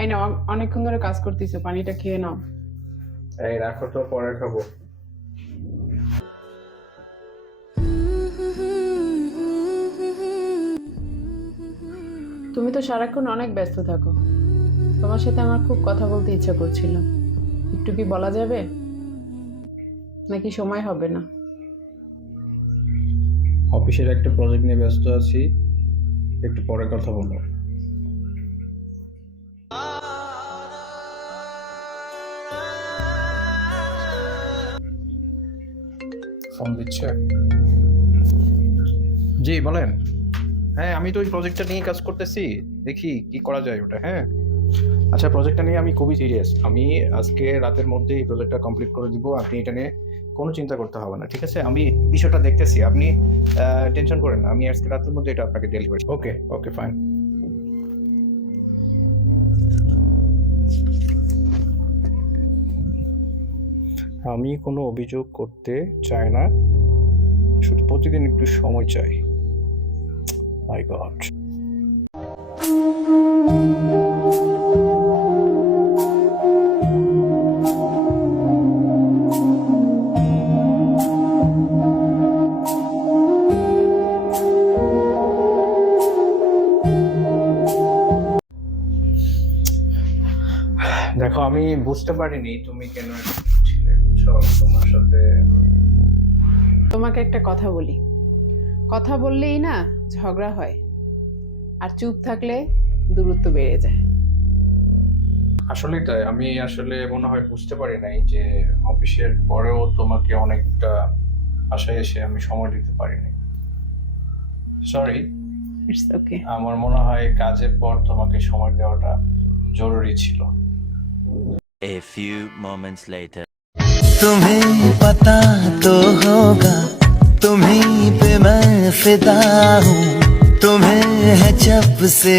এই নাও, অনেকক্ষণ ধরে কাজ করতেছো, পানিটা খেয়ে নাও। এই রাখো তো, পরে খাবো। তুমি তো সারাক্ষণ অনেক ব্যস্ত থাকো, তোমার সাথে আমার খুব কথা বলতে ইচ্ছা করছিল। একটু কি বলা যাবে, নাকি সময় হবে না? অফিসের একটা প্রজেক্ট নিয়ে ব্যস্ত আছি, একটু পরে কথা বলবো। ফোন দিচ্ছে। জি বলেন। হ্যাঁ, আমি তো ওই প্রজেক্টটা নিয়ে কাজ করতেছি, দেখি কি করা যায় ওটা। হ্যাঁ আচ্ছা, প্রজেক্টটা নিয়ে আমি খুবই সিরিয়াস। আমি আজকে রাতের মধ্যে এই প্রজেক্টটা কমপ্লিট করে দিব। আপনি এটা নিয়ে কোনো চিন্তা করতে হবে না, ঠিক আছে? আমি বিষয়টা দেখতেছি, আপনি টেনশন করেন না। আমি আজকে রাতের মধ্যে এটা আপনাকে ডেলিভারি। ওকে ওকে ফাইন। আমি কোনো অভিযোগ করতে চাই না, শুধু প্রতিদিন একটু সময় চাই। মাই গড। দেখো, আমি বুঝতে পারিনি তুমি কেন এরকম ছিলে, বুঝছো? তোমার সাথে তোমাকে একটা কথা বলি, কথা বললেই না ঝগড়া হয়, আর চুপ থাকলে দূরত্ব বেড়ে যায়। আসলে তাই, আমি আসলে মনে হয় বুঝতে পারি নাই যে অফিসের পরেও তোমাকে অনেকটা আশায় এসে আমি সময় দিতে পারিনি। সরি। It's okay. আমার মনে হয় কাজের পর তোমাকে সময় দেওয়াটা জরুরি ছিল। A few moments later. तुम्हें पता तो होगा, तुम्हीं पे मैं फिदा हूँ, तुम्हें है जब से